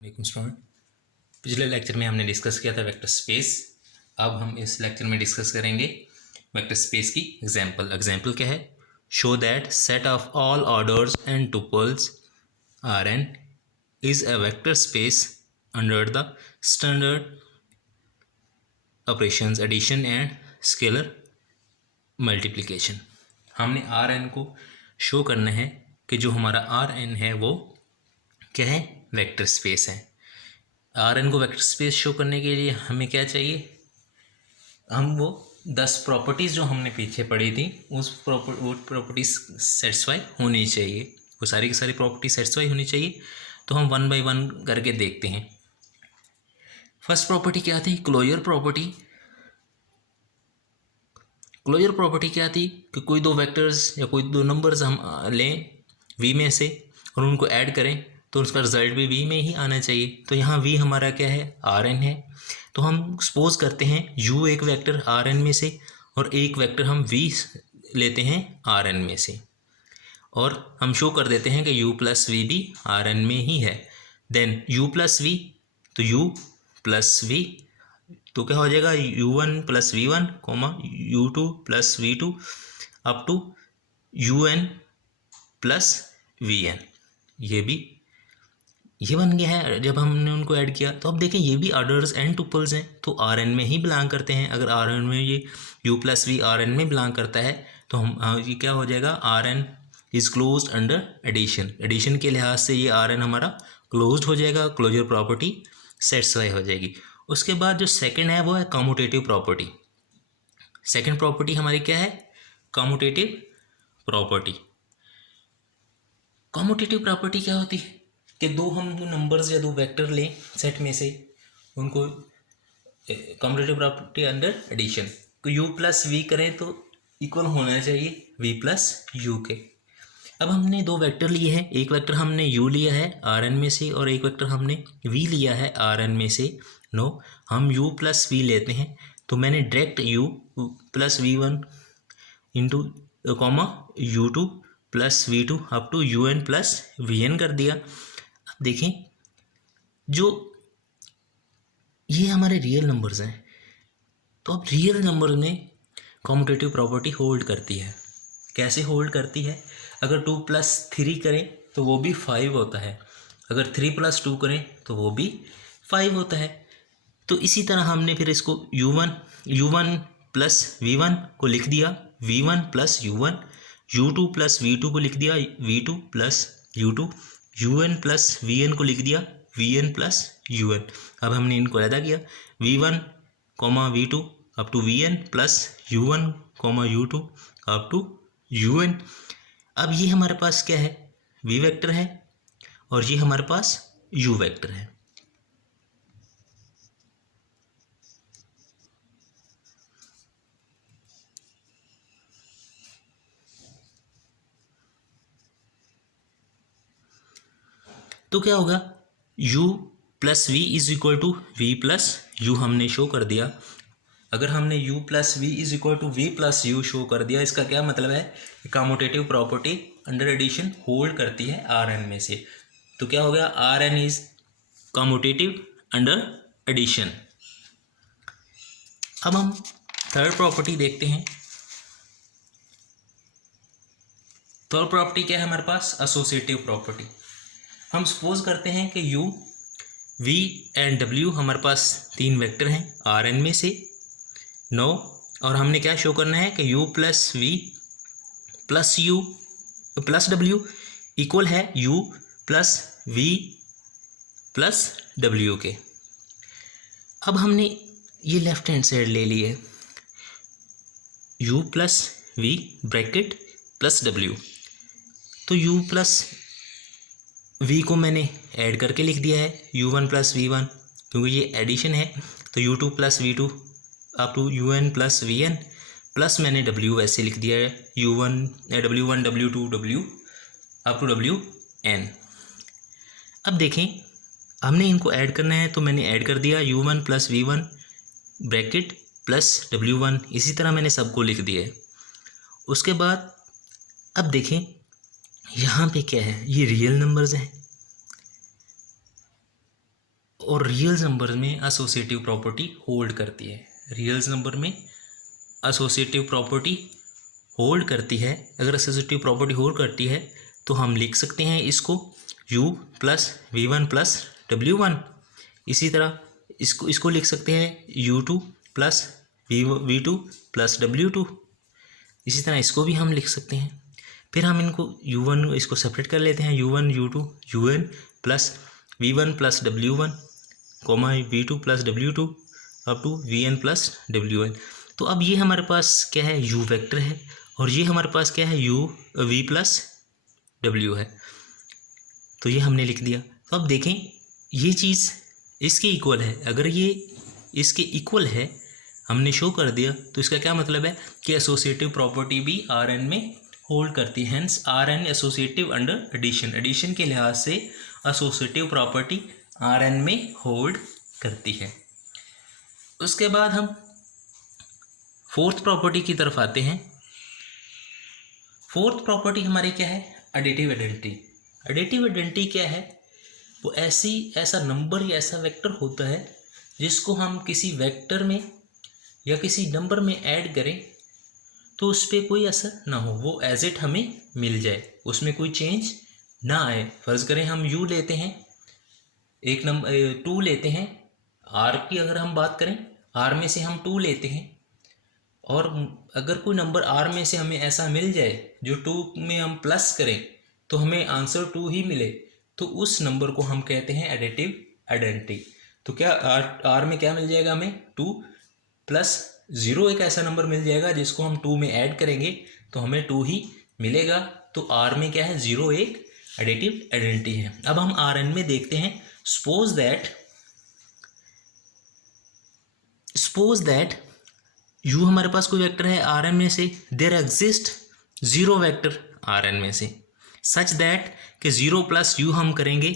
वालेकुम स्टूडेंट। पिछले लेक्चर में हमने डिस्कस किया था वेक्टर स्पेस। अब हम इस लेक्चर में डिस्कस करेंगे वेक्टर स्पेस की एग्जांपल क्या है? Show that set of all orders and tuples R N is a vector space under the standard operations addition and scalar multiplication. हमने आर एन को शो करना है कि जो हमारा आर एन है वो क्या है? वेक्टर स्पेस है। आर एन को वेक्टर स्पेस शो करने के लिए हमें क्या चाहिए? हम वो 10 प्रॉपर्टीज़ जो हमने पीछे पढ़ी थी उस प्रॉपर्टीज सेटिस्फाई होनी चाहिए। वो सारी की सारी प्रॉपर्टी सेटिस्फाई होनी चाहिए। तो हम वन बाय वन करके देखते हैं। फर्स्ट प्रॉपर्टी क्या थी? Closure property. क्लोजर प्रॉपर्टी क्या थी कि कोई दो वेक्टर्स या कोई दो नंबर्स हम लें वी में से और उनको ऐड करें तो उसका रिजल्ट भी वी में ही आना चाहिए। तो यहाँ वी हमारा क्या है? आर एन है। तो हम सपोज करते हैं यू एक वेक्टर आर एन में से और एक वेक्टर हम वी लेते हैं आर एन में से और हम शो कर देते हैं कि यू प्लस वी भी आर एन में ही है। देन यू प्लस वी, तो यू प्लस वी तो क्या हो जाएगा? U one plus V one comma U two plus V two up to U N plus V N. ये बन गया है जब हमने उनको ऐड किया। तो अब देखें ये भी ऑर्डर्स एंड टुपल्स हैं तो आर एन में ही बिलोंग करते हैं। अगर आर एन में ये U plus V R N में बिलोंग करता है तो हम ये क्या हो जाएगा? R N is close under addition. Addition के लिहाज से ये आर एन हमारा क्लोज हो जाएगा, क्लोजर प्रॉपर्टी सेटिस्फाई हो जाएगी। उसके बाद जो सेकंड है वो है कम्यूटेटिव प्रॉपर्टी। सेकंड प्रॉपर्टी हमारी क्या है? Commutative property. कम्यूटेटिव प्रॉपर्टी क्या होती है कि दो हम नंबर्स या दो वेक्टर लें सेट में से, उनको कम्यूटेटिव प्रॉपर्टी अंडर एडिशन तो यू प्लस वी करें तो इक्वल होना चाहिए वी प्लस यू के। अब हमने दो वेक्टर लिए हैं, एक वेक्टर हमने u लिया है आर एन में से और एक वेक्टर हमने v लिया है आर एन में से। नो, हम u प्लस वी लेते हैं तो मैंने direct u plus V one into comma U two plus V two up to U N plus V N कर दिया। अब देखें जो ये हमारे रियल नंबर्स हैं तो अब रियल नंबर में कम्यूटेटिव प्रॉपर्टी होल्ड करती है। कैसे होल्ड करती है? अगर 2 प्लस 3 करें तो वो भी 5 होता है, अगर 3 प्लस 2 करें तो वो भी 5 होता है। तो इसी तरह हमने फिर इसको u1 प्लस v1 को लिख दिया v1 plus u1, u2 plus v2 को लिख दिया v2 plus u2, un plus vn को लिख दिया vn प्लस un। अब हमने इनको अलग किया v1 comma v2 up to vn plus u1 comma u2 up to un। अब ये हमारे पास क्या है? v वेक्टर है और ये हमारे पास u वेक्टर है। तो क्या होगा? u plus V is equal to V plus U हमने शो कर दिया। अगर हमने u plus V is equal to V plus U show कर दिया, इसका क्या मतलब है? Commutative property under addition hold करती है आर एन में से। तो क्या हो गया? R N is commutative under addition. अब हम थर्ड प्रॉपर्टी देखते हैं। थर्ड प्रॉपर्टी क्या है हमारे पास? Associative property. हम सपोज करते हैं कि u v एंड w हमारे पास तीन वेक्टर हैं आर एन में से। नो, और हमने क्या शो करना है कि u plus V plus U plus w equal है u plus V plus w के। अब हमने ये लेफ्ट हैंड साइड ले ली है u plus V bracket plus w। तो u प्लस v को मैंने ऐड करके लिख दिया है u1 प्लस वी वन, क्योंकि ये एडिशन है। तो u2 plus V two up to U N plus V N plus मैंने w ऐसे लिख दिया है u1 w1 w2 w up to w n। अब देखें हमने इनको ऐड करना है तो मैंने ऐड कर दिया u1 plus V one bracket plus w1। इसी तरह मैंने सबको लिख दिया है। उसके बाद अब देखें यहाँ पे क्या है? ये रियल नंबर्स हैं और रियल नंबर में एसोसिएटिव प्रॉपर्टी होल्ड करती है। रियल नंबर में एसोसिएटिव प्रॉपर्टी होल्ड करती है। अगर एसोसिएटिव प्रॉपर्टी होल्ड करती है तो हम लिख सकते हैं इसको u plus v1 plus w1। इसी तरह इसको लिख सकते हैं u2 plus v2 plus w2। इसी तरह इसको भी हम लिख सकते हैं। फिर हम इनको u1 इसको सेपरेट कर लेते हैं, u1 u2 un plus v1 plus w1 comma v2 plus w2 up to vn plus wn। तो अब ये हमारे पास क्या है, u वेक्टर है, और ये हमारे पास क्या है, v प्लस w है। तो ये हमने लिख दिया। तो अब देखें ये चीज़ इसके इक्वल है। अगर ये इसके इक्वल है हमने शो कर दिया तो इसका क्या मतलब है कि एसोसिएटिव प्रॉपर्टी भी आर एन में होल्ड करती है। Hence R N associative under addition. Addition के लिहाज से एसोसिएटिव प्रॉपर्टी आर एन में होल्ड करती है। उसके बाद हम फोर्थ प्रॉपर्टी की तरफ आते हैं। फोर्थ प्रॉपर्टी हमारी क्या है, एडिटिव आइडेंटिटी। एडिटिव आइडेंटिटी क्या है, वो ऐसा नंबर या ऐसा वेक्टर होता है जिसको हम किसी वेक्टर में या किसी नंबर में ऐड करें तो उस पर कोई असर ना हो, वो एज इट हमें मिल जाए, उसमें कोई चेंज ना आए। फर्ज करें हम u लेते हैं, एक नंबर 2 लेते हैं, r की अगर हम बात करें r में से हम 2 लेते हैं, और अगर कोई नंबर r में से हमें ऐसा मिल जाए जो 2 में हम प्लस करें तो हमें आंसर 2 ही मिले, तो उस नंबर को हम कहते हैं एडिटिव आइडेंटिटी। तो क्या r में क्या मिल जाएगा हमें, 2 प्लस 0 एक ऐसा नंबर मिल जाएगा जिसको हम 2 में ऐड करेंगे तो हमें 2 ही मिलेगा। तो r में क्या है, 0 एक एडिटिव आइडेंटिटी है। अब हम Rn में देखते हैं। सपोज दैट u हमारे पास कोई वेक्टर है Rn में से, देयर एग्जिस्ट 0 वेक्टर Rn में से, सच दैट कि 0 प्लस u हम करेंगे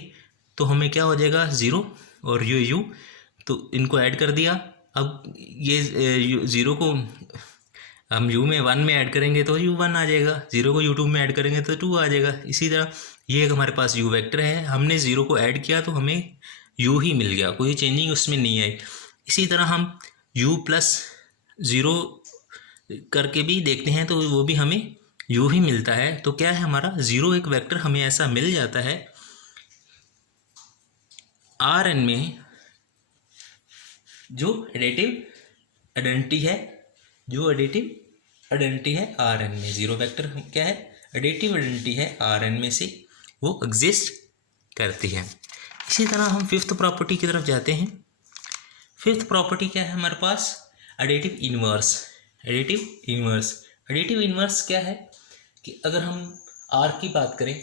तो हमें क्या हो जाएगा, 0 और ये u, तो इनको ऐड कर दिया। अब ये 0 को हम u में 1 में ऐड करेंगे तो u1 आ जाएगा, 0 को u2 में ऐड करेंगे तो 2 आ जाएगा। इसी तरह ये एक हमारे पास u वेक्टर है, हमने 0 को ऐड किया तो हमें u ही मिल गया, कोई चेंजिंग उसमें नहीं आई। इसी तरह हम u प्लस 0 करके भी देखते हैं तो वो भी हमें u ही मिलता है। तो क्या है हमारा, 0 एक वेक्टर हमें ऐसा मिल जाता है Rn में जो एडिटिव आइडेंटिटी है, Rn में 0 वेक्टर क्या है, एडिटिव आइडेंटिटी है Rn में से, वो एग्जिस्ट करती है। इसी तरह हम फिफ्थ प्रॉपर्टी की तरफ जाते हैं। फिफ्थ प्रॉपर्टी क्या है हमारे पास, एडिटिव इन्वर्स। एडिटिव इन्वर्स क्या है कि अगर हम r की बात करें,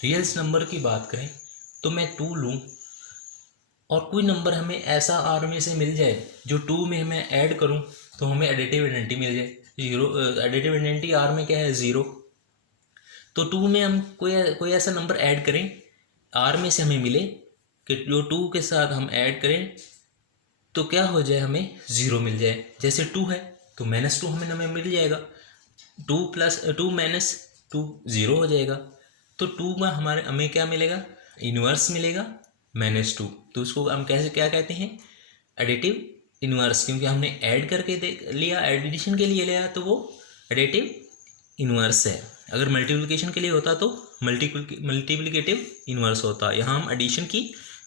रियल्स नंबर की बात करें, तो मैं 2 लूँ और कोई नंबर हमें ऐसा r में से मिल जाए जो 2 में मैं ऐड करूं तो हमें एडिटिव आइडेंटिटी मिल जाए। 0 एडिटिव आइडेंटिटी r में क्या है, 0। तो 2 में हम कोई ऐसा नंबर ऐड करें r में से हमें मिले कि जो 2 के साथ हम ऐड करें तो क्या हो जाए, हमें 0 मिल जाए। जैसे 2 है तो -2 हमें मिल जाएगा, 2 प्लस 2 माइनस 2 0 हो जाएगा। तो 2 में हमें क्या मिलेगा, इन्वर्स मिलेगा -2। तो उसको हम कैसे क्या कहते हैं, एडिटिव इन्वर्स, क्योंकि हमने ऐड करके लिया, एडिशन के लिए लिया तो वो एडिटिव इन्वर्स है। अगर मल्टीप्लिकेशन के लिए होता तो मल्टीप्लिकेटिव इन्वर्स होता। यहाँ हम एडिशन की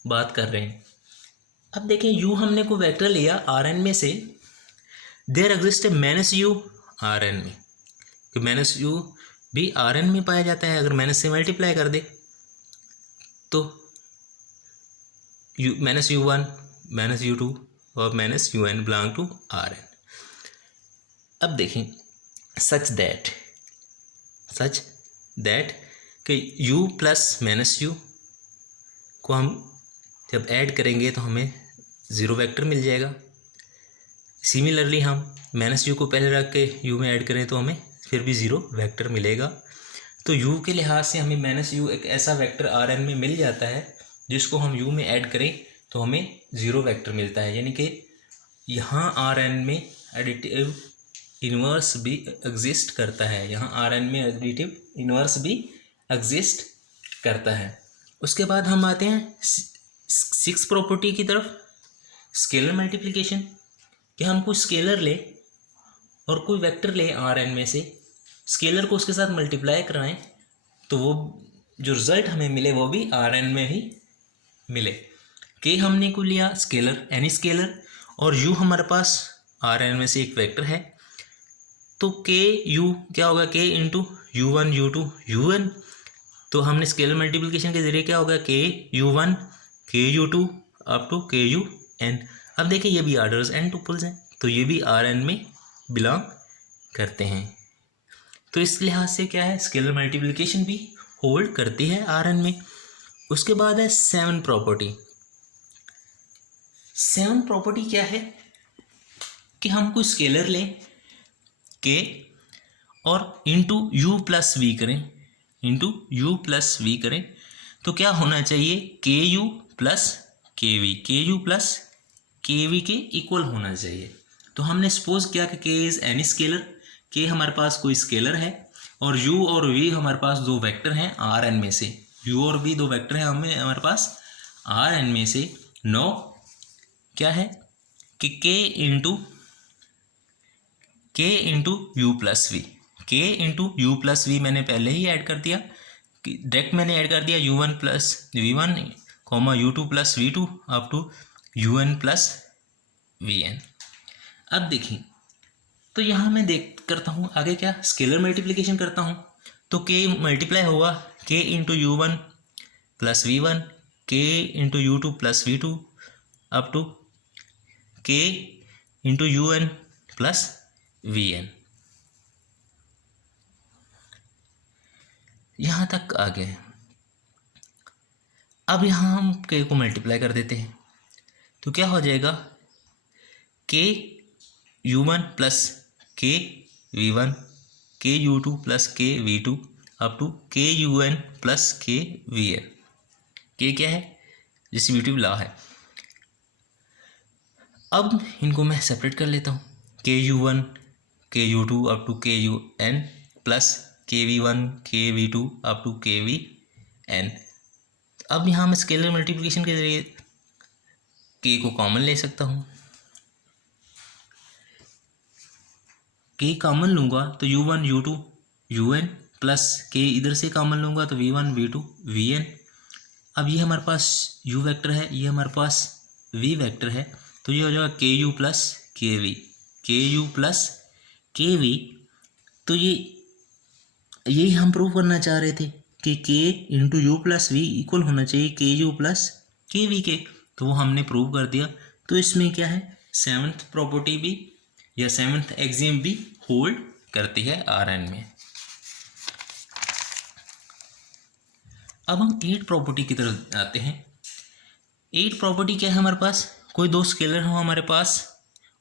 बात कर रहे हैं। अब देखें u हमने को वेक्टर लिया Rn में से, देयर एग्जिस्ट -u Rn में, तो -u भी Rn में पाया जाता है। अगर माइनस से मल्टीप्लाई कर दे तो -u1 -u2 और -un बिलोंग टू Rn। अब देखें सच दैट कि u प्लस -u को हम जब ऐड करेंगे तो हमें 0 वेक्टर मिल जाएगा। सिमिलरली हम -u को पहले रख के u में ऐड करें तो हमें फिर भी 0 वेक्टर मिलेगा। तो u के लिहाज से हमें -u एक ऐसा वेक्टर Rn में मिल जाता है जिसको हम u में ऐड करें तो हमें 0 वेक्टर मिलता है। यानी कि यहाँ Rn में एडिटिव इन्वर्स भी एग्जिस्ट करता है, यहाँ Rn में एडिटिव इन्वर्स भी एग्जिस्ट करता है। उसके बाद हम आते हैं सिक्स प्रॉपर्टी की तरफ, स्केलर मल्टीप्लिकेशन, कि हम कोई स्केलर ले और कोई वेक्टर ले आर एन में से, स्केलर को उसके साथ मल्टीप्लाई कराएं तो वो जो रिजल्ट हमें मिले वो भी आर एन में ही मिले। के हमने को लिया स्केलर, एनी स्केलर, और यू हमारे पास आर एन में से एक वेक्टर है, तो के यू क्या होगा, K into U one U two U N. तो हमने स्केलर मल्टीप्लिकेशन के जरिए क्या होगा, K U one K U two up to K U N. अब देखिए ये भी ऑर्डर्स एन टुपल्स हैं, तो ये भी आर एन में बिलोंग करते हैं। तो इस लिहाज से क्या है, स्केलर मल्टीप्लिकेशन भी होल्ड करती है आर एन में। उसके बाद है सेवन प्रॉपर्टी। सेवन प्रॉपर्टी क्या है कि हम कोई स्केलर लें के और इंटू यू प्लस वी करें, इंटू यू प्लस वी करें, तो क्या होना चाहिए, के यू प्लस के वी, के यू प्लस के वी के इक्वल होना चाहिए। तो हमने सपोज किया कि के इज़ एनी स्केलर, के हमारे पास कोई स्केलर है और यू और वी हमारे पास दो वेक्टर हैं आर एन में से, यू और वी दो वेक्टर हैं हमारे पास आर एन में से। नो क्या है कि K into U plus we, के इंटू यू प्लस वी मैंने पहले ही ऐड कर दिया, कि डायरेक्ट मैंने ऐड कर दिया U one plus V one comma U two plus V two up to U N plus V N. अब देखिए, तो यहाँ मैं करता हूँ आगे क्या, स्केलर मल्टीप्लिकेशन करता हूँ, तो के मल्टीप्लाई होगा K into U one plus V one, K into U two plus V two up to K into U N plus V N. यहाँ तक आ गए। अब यहाँ हम के को मल्टीप्लाई कर देते हैं, तो क्या हो जाएगा, के यू वन प्लस के we one, K U two plus के we two up to K U N plus के वी एन। के क्या है, डिस्ट्रीब्यूटिव लॉ है। अब इनको मैं सेपरेट कर लेता हूँ, के U one K U two up to K U N plus के वी वन के वी टू अप टू के वी एन। अब यहाँ मैं स्केलर मल्टीप्लिकेशन के जरिए के को कॉमन ले सकता हूँ, के कॉमन लूँगा तो U one U two U N plus K इधर से कॉमन लूँगा तो V one V two V N. अब ये हमारे पास यू वेक्टर है, ये हमारे पास वी वेक्टर है, तो ये हो जाएगा के यू प्लस के वी, के यू प्लस के वी। तो यही हम प्रूव करना चाह रहे थे कि K into U plus V equal होना चाहिए के यू प्लस के वी के, तो वो हमने प्रूव कर दिया। तो इसमें क्या है, सेवन्थ प्रॉपर्टी भी या सेवन्थ एक्सियम भी होल्ड करती है आर एन में। अब हम एट प्रॉपर्टी की तरफ आते हैं। एट प्रॉपर्टी क्या है, हमारे पास कोई दो स्केलर हो हमारे पास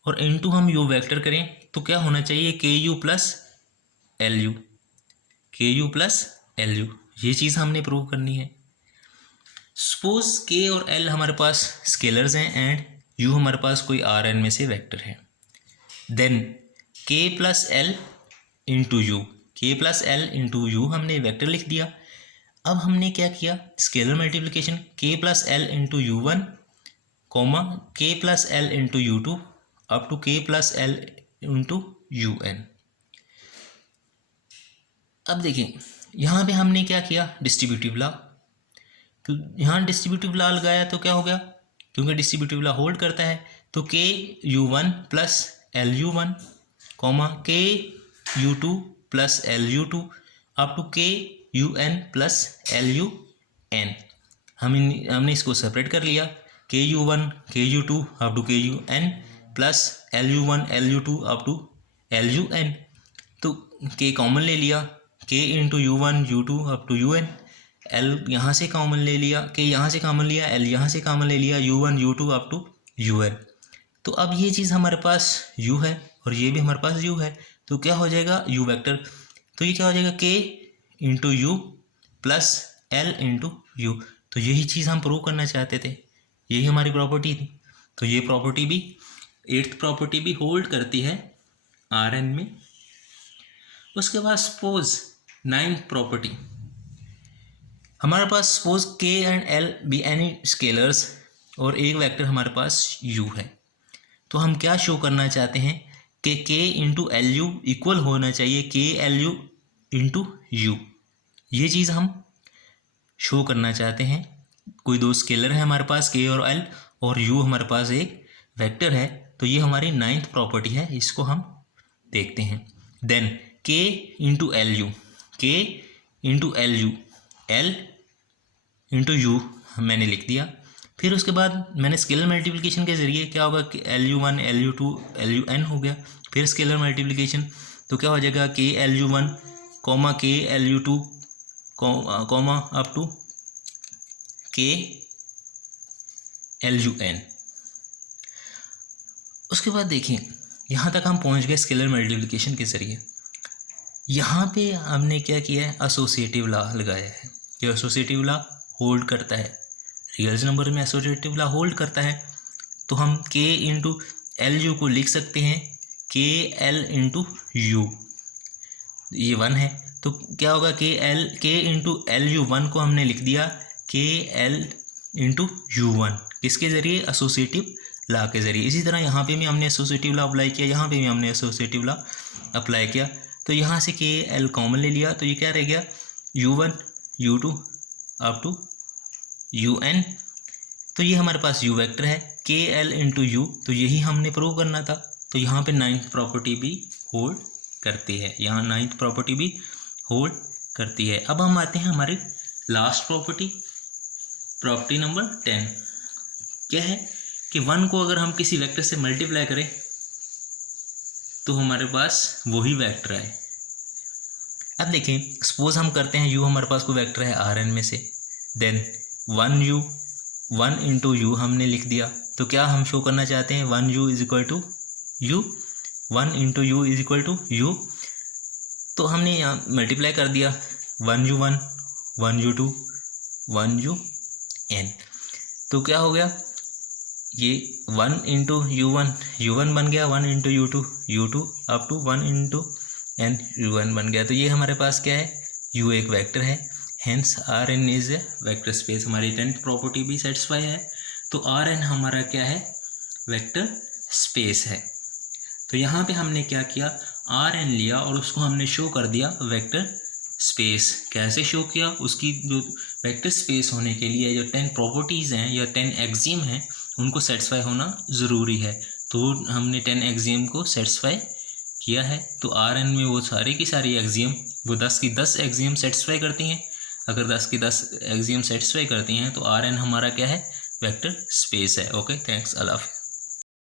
और इनटू हम यू वेक्टर करें, तो क्या होना चाहिए, के यू प्लस एल यू, के यू प्लस एल यू। ये चीज़ हमने प्रूव करनी है। सपोज के और एल हमारे पास स्केलर्स हैं एंड यू हमारे पास कोई आर एन में से वेक्टर है, then K plus L into U, K plus L into U हमने वेक्टर लिख दिया। अब हमने क्या किया, scalar multiplication, K plus L into U one comma K plus L into U two up to K plus L into U N. अब देखिए यहाँ पे हमने क्या किया, डिस्ट्रीब्यूटिव लॉ, तो यहाँ डिस्ट्रीब्यूटिव लॉ लगाया तो क्या हो गया, क्योंकि डिस्ट्रीब्यूटिव लॉ होल्ड करता है, तो K U one plus L U one comma K U two plus L U two up to K U N plus L U N. हमने इसको सेपरेट कर लिया, K U one K U two up to K U N plus L U one L U two up to L U N. तो K common ले लिया, K into U one U two up to U N, L यहाँ से common ले लिया, के यहाँ से कॉमन लिया, एल यहाँ से कॉमन ले लिया, U one U two up to U N. तो अब ये चीज़ हमारे पास यू है और ये भी हमारे पास यू है, तो क्या हो जाएगा, यू वेक्टर, तो ये क्या हो जाएगा, के into U plus L into you. तो यही चीज़ हम प्रूव करना चाहते थे, यही हमारी प्रॉपर्टी थी। तो ये प्रॉपर्टी भी, एट्थ प्रॉपर्टी भी होल्ड करती है आर एन में। उसके बाद सपोज नाइन्थ प्रॉपर्टी, हमारे पास सपोज के and L be any scalars और एक वेक्टर हमारे पास u है। तो हम क्या शो करना चाहते हैं कि k into L you equal होना चाहिए k L U into you. ये चीज़ हम शो करना चाहते हैं। कोई दो स्केलर है हमारे पास k और l, और u हमारे पास एक वेक्टर है। तो ये हमारी 9th प्रॉपर्टी है, इसको हम देखते हैं। Then k into L U, k into L U, l into U मैंने लिख दिया। फिर उसके बाद मैंने स्केलर मल्टीप्लिकेशन के ज़रिए क्या होगा कि LU1 LU2 LUN हो गया। फिर स्केलर मल्टीप्लिकेशन तो क्या हो जाएगा k LU1 comma k LU2 comma up to k LUN। उसके बाद देखिए यहाँ तक हम पहुँच गए स्केलर मल्टीप्लिकेशन के ज़रिए। यहाँ पे हमने क्या किया है, एसोसिएटिव लॉ लगाया है। जो एसोसिएटिव लॉ होल्ड करता है, रियल नंबर में एसोसिएटिव लॉ होल्ड करता है। तो हम k इंटू एल यू को लिख सकते हैं k l इंटू यू, ये 1 है। तो क्या होगा k इंटू एल यू 1 को हमने लिख दिया k l इंटू यू 1, किसके ज़रिए, एसोसिएटिव लॉ के ज़रिए। इसी तरह यहाँ पे भी हमने एसोसिएटिव लॉ अप्लाई किया, यहाँ पे भी हमने एसोसिएटिव लॉ अप्लाई किया। तो यहाँ से k l कॉमन ले लिया, तो ये क्या रह गया u1 u2 up to un। तो ये हमारे पास u वेक्टर है k l इंटू यू, तो यही हमने प्रूव करना था। तो यहाँ पे 9th प्रॉपर्टी भी होल्ड करती है, यहाँ 9th प्रॉपर्टी भी होल्ड करती है। अब हम आते हैं हमारी लास्ट प्रॉपर्टी नंबर 10। क्या है कि 1 को अगर हम किसी वेक्टर से मल्टीप्लाई करें तो हमारे पास वही वेक्टर है। अब देखें, सपोज हम करते हैं u हमारे पास कोई वेक्टर है Rn में से, देन 1 इंटू यू हमने लिख दिया। तो क्या हम शो करना चाहते हैं, 1u is equal to U, 1 into U is equal to U. तो हमने यहाँ मल्टीप्लाई कर दिया 1u1 1u2 1un। तो क्या हो गया, ये 1 इंटू u1 बन गया, 1 into u2 up to 1 into n u1 बन गया। तो ये हमारे पास क्या है, u एक वेक्टर है, hence Rn is a vector space. हमारी 10th प्रॉपर्टी भी सेटिस्फाई है। तो Rn हमारा क्या है, वेक्टर स्पेस है। तो यहाँ पे हमने क्या किया, Rn लिया और उसको हमने शो कर दिया वेक्टर स्पेस। कैसे शो किया, उसकी जो वेक्टर स्पेस होने के लिए जो 10 प्रॉपर्टीज़ हैं या 10 एक्सियम हैं उनको सेटिस्फाई होना ज़रूरी है। तो हमने 10 एक्सियम को सेटिस्फाई किया है। तो Rn में वो सारी की सारी एक्सियम, वो 10 की 10 एक्सियम सेटिस्फाई करती हैं। अगर 10 की 10 एक्सियम सेटिस्फाई करती हैं तो Rn हमारा क्या है, वेक्टर स्पेस है। ओके, थैंक्स, अल्लाह हाफ़िज़।